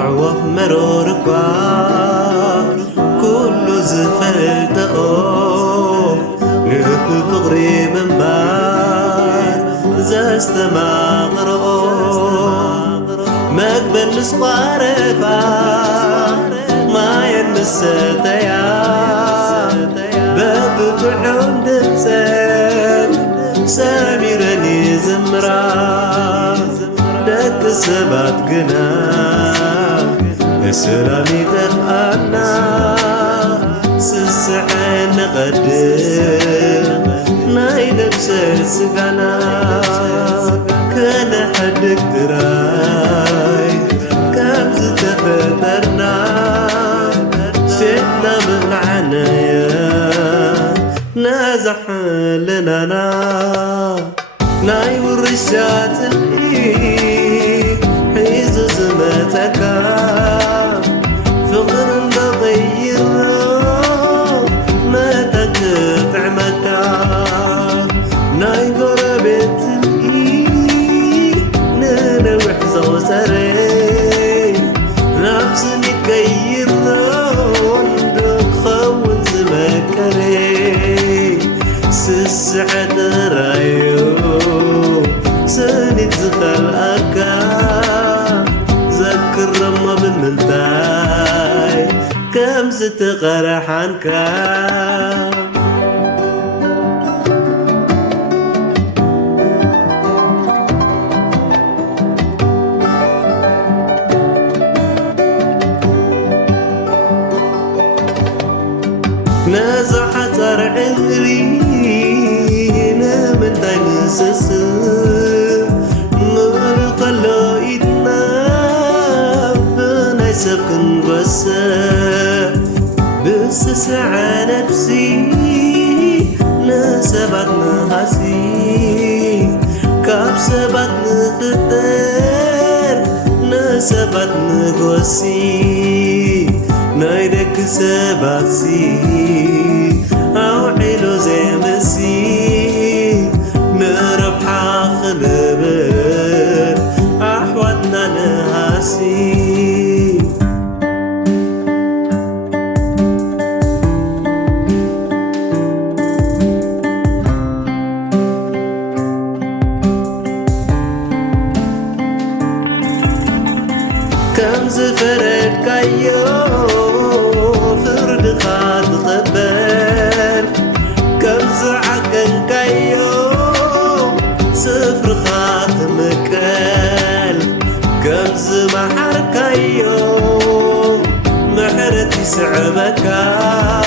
أعوف مروركا كل زفلتأ نهب فغري من بار زاستماغرأ مقبل نسقارفا ما ينستيا بابتعون دمسن ساميرني زمرا دك سبات قنا سلامي تفقنا سسعين قدم ناي نفس السقنا كان حدك تراي كم زتفترنا شئنا من عنايا نازح لنا ناي والرشات حيز زمتك فغر بغير ما تقطع متى ناي قربت نانا وحزة وسري نفسني تغير وندق خون زمكري سسعة رايو سني تزخل أكا ذكر رمى بالمنتاي كم ستغرح عنكا نازح زرع عمري من تنسس نور قلائدنا بنيسقن غسا بسس على نفسي نسبتنا هسي كاب سبتنا فتر نسبتنا غسي نايدك سباتسي أو حلو زي مسي نربح خنبر أحواتنا نهاسي كم زفرت كيو فرد خاد قبل كم زعقن كيو صفر خاد مكال كم زمحر كيو محرتي سعبكا